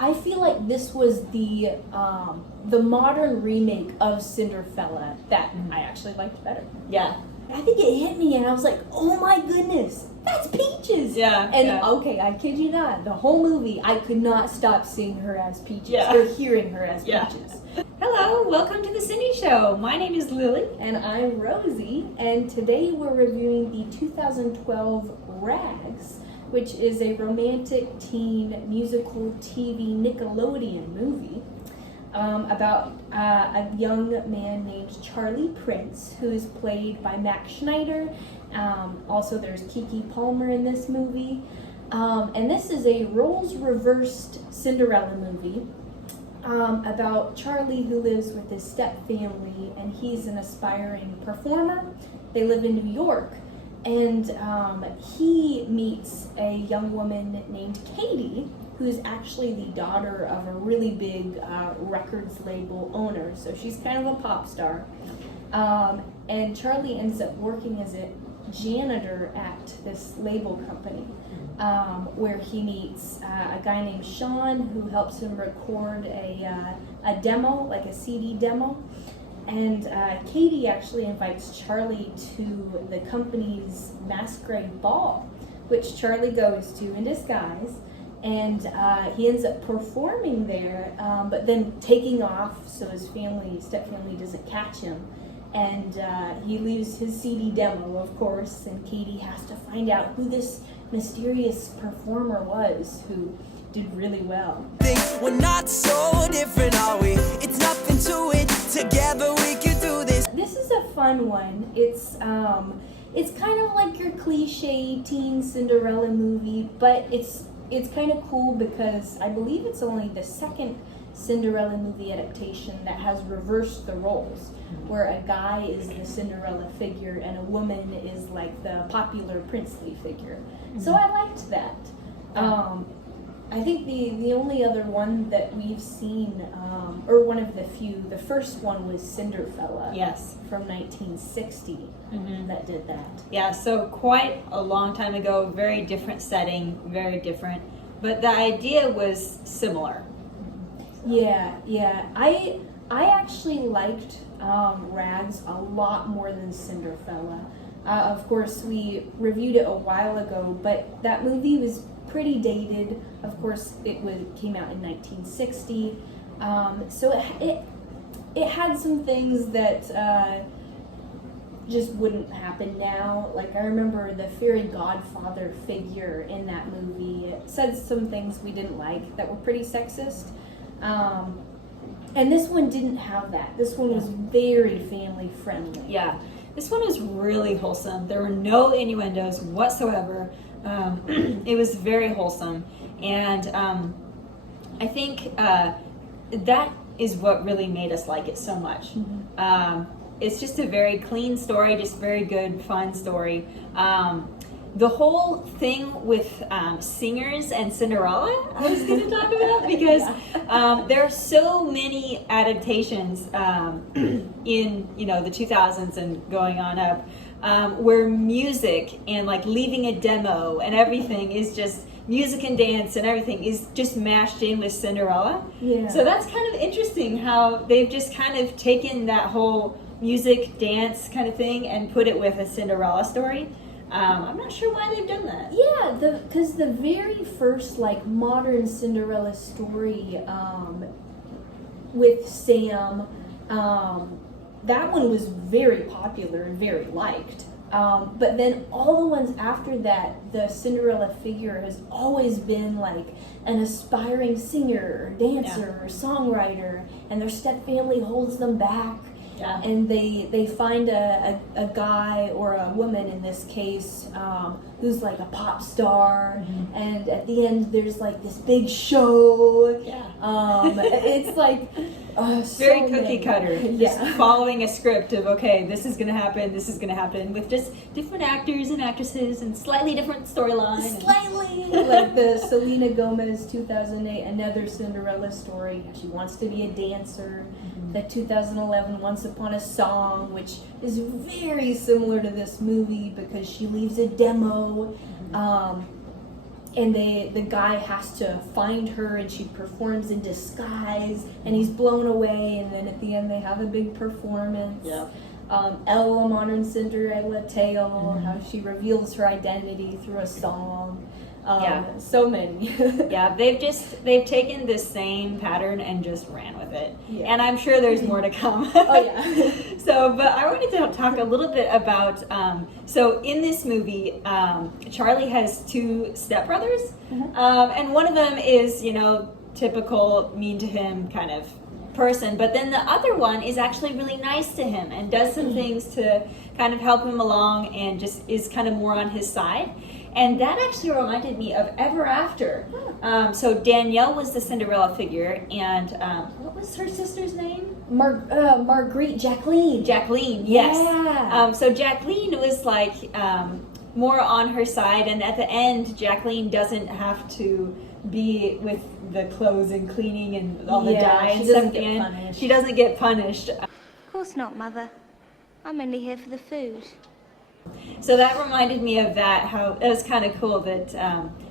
I feel like this was the modern remake of Cinderella that I actually liked better. Yeah. I think it hit me and I was like, oh my goodness, that's Peaches! Yeah. And okay, I kid you not, the whole movie, I could not stop seeing her as Peaches, Yeah. or hearing her as Peaches. Hello, welcome to the Cindy Show. My name is Lily. And I'm Rosie, and today we're reviewing the 2012 Rags, which is a romantic teen musical TV Nickelodeon movie about a young man named Charlie Prince, who is played by Max Schneider. Also, there's Keke Palmer in this movie. And this is a roles-reversed Cinderella movie about Charlie, who lives with his step-family, and he's an aspiring performer. They live in New York. And he meets a young woman named Katie, who's actually the daughter of a really big records label owner. So she's kind of a pop star. And Charlie ends up working as a janitor at this label company, where he meets a guy named Sean, who helps him record a demo, like a CD demo. And Katie actually invites Charlie to the company's masquerade ball, which Charlie goes to in disguise. And he ends up performing there, but then taking off so his step-family doesn't catch him. And he leaves his CD demo, of course, and Katie has to find out who this mysterious performer was who did really well. We're not so different, are we? It's nothing to it. Together we can do this. This is a fun one. It's kind of like your cliche teen Cinderella movie, but it's kind of cool because I believe it's only the second Cinderella movie adaptation that has reversed the roles, where a guy is the Cinderella figure and a woman is like the popular princely figure. So I liked that. I think the only other one that we've seen, or one of the few, the first one was Cinderfella. Yes. From 1960 that did that. Yeah, so quite a long time ago, very different setting, very different, but the idea was similar. Yeah. I actually liked Rags a lot more than Cinderella. Of course, we reviewed it a while ago, but that movie was pretty dated. Of course, it came out in 1960, so it had some things that just wouldn't happen now. Like, I remember the fairy godfather figure in that movie. It said some things we didn't like that were pretty sexist. And this one didn't have that. This one was very family friendly. Yeah, this one was really wholesome. There were no innuendos whatsoever. It was very wholesome, and I think that is what really made us like it so much. It's just a very clean story, just very good, fun story. The whole thing with singers and Cinderella, I was going to talk about, because there are so many adaptations in the 2000s and going on up, where music and like leaving a demo and everything is just music and dance and everything is just mashed in with Cinderella. Yeah. So that's kind of interesting how they've just kind of taken that whole music, dance kind of thing and put it with a Cinderella story. I'm not sure why they've done that. Yeah, because the very first like modern Cinderella story with Sam, that one was very popular and very liked. But then all the ones after that, the Cinderella figure has always been like an aspiring singer or dancer or songwriter, and their stepfamily holds them back. Yeah. And they find a guy or a woman in this case who's like a pop star, and at the end there's like this big show. It's like very cookie cutter. Yeah. Just following a script of, okay, this is gonna happen, with just different actors and actresses and slightly different storylines. Slightly like the Selena Gomez 2008 Another Cinderella Story. She wants to be a dancer. The 2011 Once Upon a Song, which is very similar to this movie because she leaves a demo. and the guy has to find her, and she performs in disguise, and he's blown away, and then at the end they have a big performance. Yeah. Ella, Modern Cinderella tale, how she reveals her identity through a song. So many. Yeah, they've taken this same pattern and just ran with it. Yeah. And I'm sure there's more to come. Oh yeah. So, but I wanted to talk a little bit about, so in this movie, Charlie has two stepbrothers, and one of them is, typical mean to him kind of person, but then the other one is actually really nice to him and does some things to kind of help him along and just is kind of more on his side. And that actually reminded me of Ever After. So Danielle was the Cinderella figure, and what was her sister's name? Marguerite, Jacqueline. Jacqueline, yes. Yeah. So Jacqueline was like more on her side, and at the end, Jacqueline doesn't have to be with the clothes and cleaning and all the dye and stuff at the end. She doesn't get punished. Of course not, Mother. I'm only here for the food. So that reminded me of that, how it was kind of cool that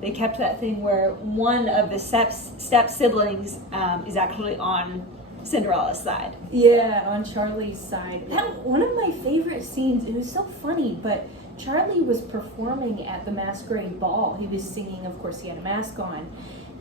they kept that thing where one of the step siblings is actually on Cinderella's side. Yeah, on Charlie's side. One of my favorite scenes, it was so funny, but Charlie was performing at the masquerade ball. He was singing, of course he had a mask on.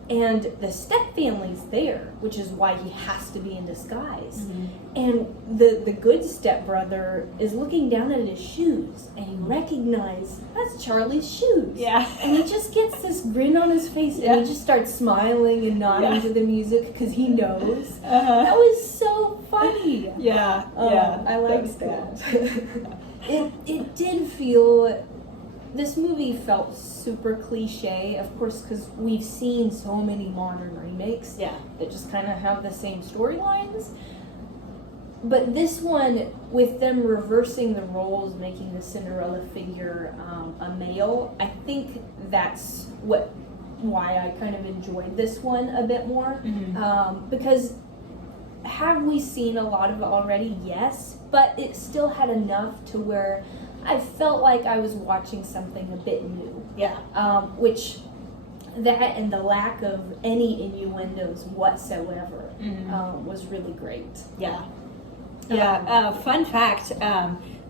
And the step family's there, which is why he has to be in disguise. And the good stepbrother is looking down at his shoes, and he recognizes that's Charlie's shoes. Yeah. And he just gets this grin on his face, and he just starts smiling and nodding to the music because he knows. That was so funny. Yeah, I liked that. It did feel... This movie felt super cliche, of course, because we've seen so many modern remakes that just kind of have the same storylines. But this one, with them reversing the roles, making the Cinderella figure a male, I think that's why I kind of enjoyed this one a bit more. Because have we seen a lot of it already? Yes, but it still had enough to where I felt like I was watching something a bit new. Yeah. Which, that and the lack of any innuendos whatsoever was really great. Yeah. Yeah. Fun fact,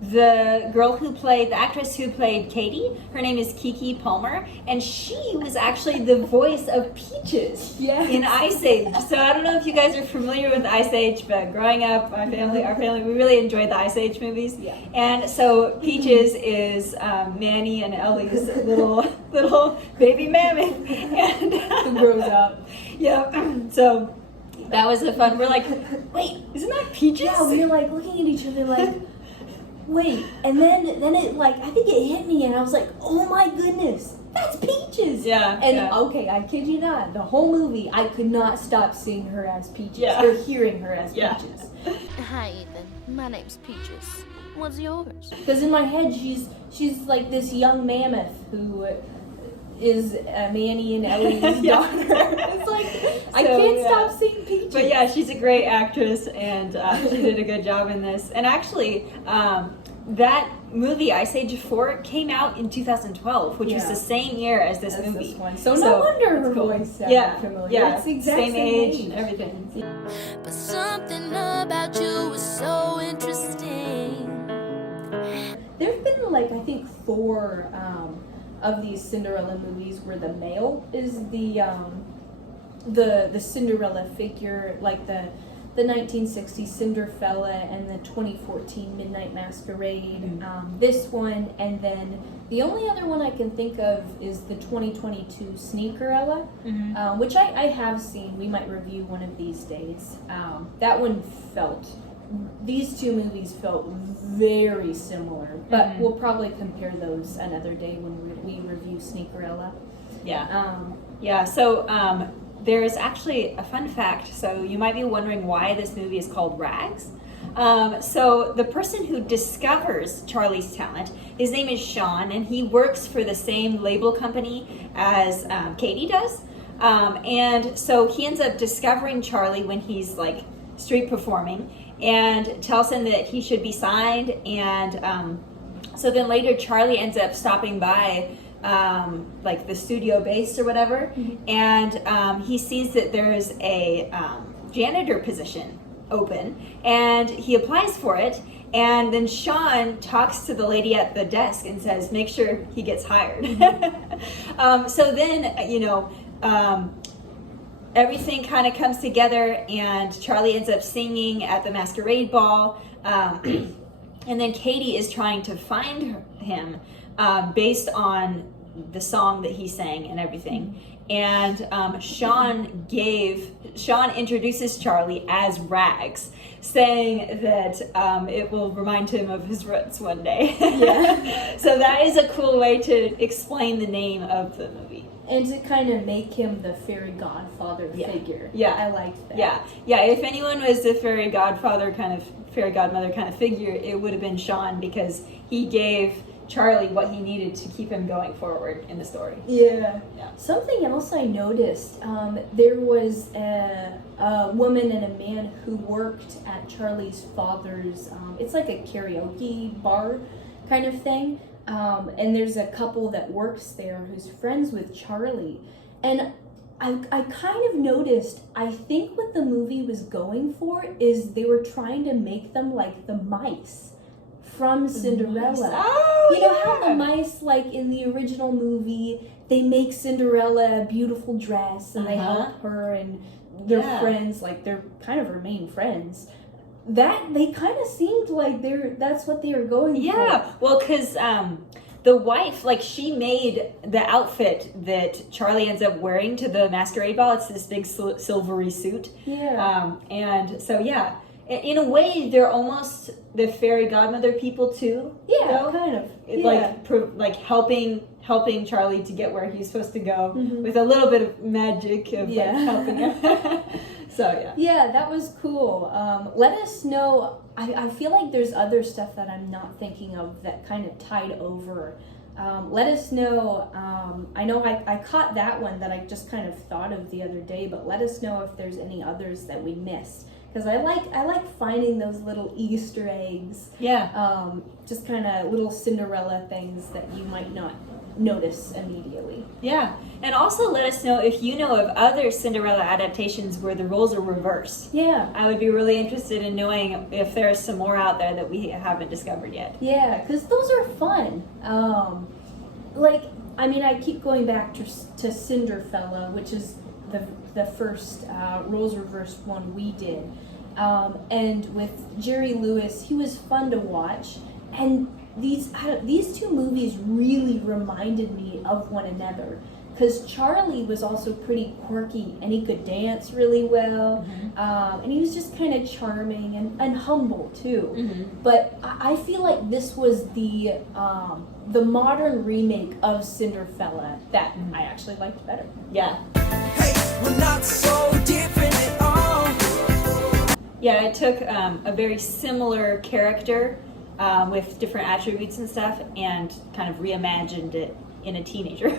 the actress who played Katie, her name is Keke Palmer, and she was actually the voice of Peaches in Ice Age. So I don't know if you guys are familiar with Ice Age, but growing up, our family, we really enjoyed the Ice Age movies. Yeah. And so Peaches is Manny and Ellie's little baby mammoth, and who grows up. Yeah. So that was fun. We're like, wait, isn't that Peaches? Yeah, we were like looking at each other like, wait, and then it like, I think it hit me and I was like, oh my goodness, that's Peaches. Yeah. And okay, I kid you not, the whole movie I could not stop seeing her as Peaches or hearing her as Peaches. Hi Ethan, my name's Peaches. What's yours? Because in my head she's like this young mammoth who is Manny and Ellie's daughter. It's like, I can't stop seeing Peaches. But yeah, she's a great actress, and she did a good job in this. And actually, that movie, Ice Age 4, came out in 2012, which was the same year as this movie. This one. So no wonder her voice sounded familiar. Yeah, it's the exact same age and everything. But something about you was so interesting. There have been like, I think 4 of these Cinderella movies where the male is the Cinderella figure, like the 1960s Cinderfella and the 2014 Midnight Masquerade, this one, and then the only other one I can think of is the 2022 Sneakerella, which I have seen. We might review one of these days. That one these two movies felt very similar, but we'll probably compare those another day when we review Sneakerella. Yeah. So there is actually a fun fact. So you might be wondering why this movie is called Rags. So the person who discovers Charlie's talent, his name is Sean, and he works for the same label company as Katie does. And so he ends up discovering Charlie when he's like street performing, and tells him that he should be signed. And so then later Charlie ends up stopping by like the studio base or whatever, and he sees that there's a janitor position open, and he applies for it. And then Sean talks to the lady at the desk and says, make sure he gets hired. So then, everything kind of comes together, and Charlie ends up singing at the masquerade ball. And then Katie is trying to find him based on the song that he sang and everything. And Sean introduces Charlie as Rags, saying that it will remind him of his roots one day. Yeah. So that is a cool way to explain the name of the movie. And to kind of make him the fairy godfather figure. Yeah. I liked that. Yeah. If anyone was the fairy godmother kind of figure, it would have been Sean, because he gave Charlie what he needed to keep him going forward in the story. Yeah. Yeah. Something else I noticed, there was a woman and a man who worked at Charlie's father's, it's like a karaoke bar kind of thing. And there's a couple that works there who's friends with Charlie. And I kind of noticed, I think what the movie was going for is they were trying to make them like the mice from Cinderella. Oh, you know how the mice, like in the original movie, they make Cinderella a beautiful dress and they help her and they're friends, like they're kind of her main friends. That they kind of seemed like that's what they were going for. Yeah, well, because the wife, like, she made the outfit that Charlie ends up wearing to the masquerade ball. It's this big silvery suit. Yeah. And so, yeah, in a way, they're almost the fairy godmother people too. Yeah, though. kind of. Like helping Charlie to get where he's supposed to go with a little bit of magic of like helping him. So yeah. Yeah, that was cool. Let us know. I feel like there's other stuff that I'm not thinking of that kind of tied over. Let us know. I know I caught that one that I just kind of thought of the other day, but let us know if there's any others that we missed. Because I like finding those little Easter eggs. Yeah. Just kind of little Cinderella things that you might not notice immediately. Yeah. And also let us know if you know of other Cinderella adaptations where the roles are reversed. Yeah. I would be really interested in knowing if there's some more out there that we haven't discovered yet. Yeah, because those are fun. I keep going back to Cinderfella, which is the first roles reversed one we did. And with Jerry Lewis, he was fun to watch. And these two movies really reminded me of one another. Because Charlie was also pretty quirky, and he could dance really well, and he was just kind of charming and humble too. But I feel like this was the modern remake of Cinderfella that I actually liked better. Yeah. Hey, we're not so different at all. Yeah, it took a very similar character with different attributes and stuff, and kind of reimagined it in a teenager.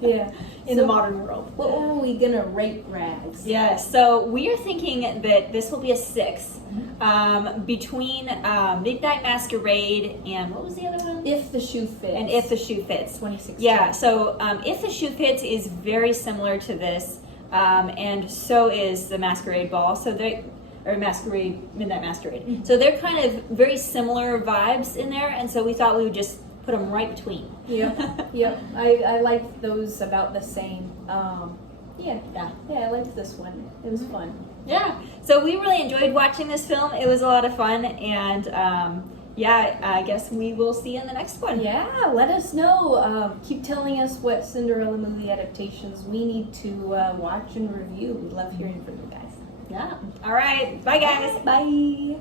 Yeah. In the modern world. What were we gonna rate Rags? Yeah, so we are thinking that this will be a 6 between Midnight Masquerade and what was the other one? If the Shoe Fits. And If the Shoe Fits. 2016. Yeah, so If the Shoe Fits is very similar to this, and so is the Masquerade Ball. So Midnight Masquerade. So they're kind of very similar vibes in there, and so we thought we would just put them right between. Yep. I liked those about the same. Yeah, I liked this one. It was fun. Yeah, so we really enjoyed watching this film. It was a lot of fun, and I guess we will see you in the next one. Yeah, let us know. Keep telling us what Cinderella movie adaptations we need to watch and review. We love hearing from you guys. Yeah. All right. Bye, guys. Bye.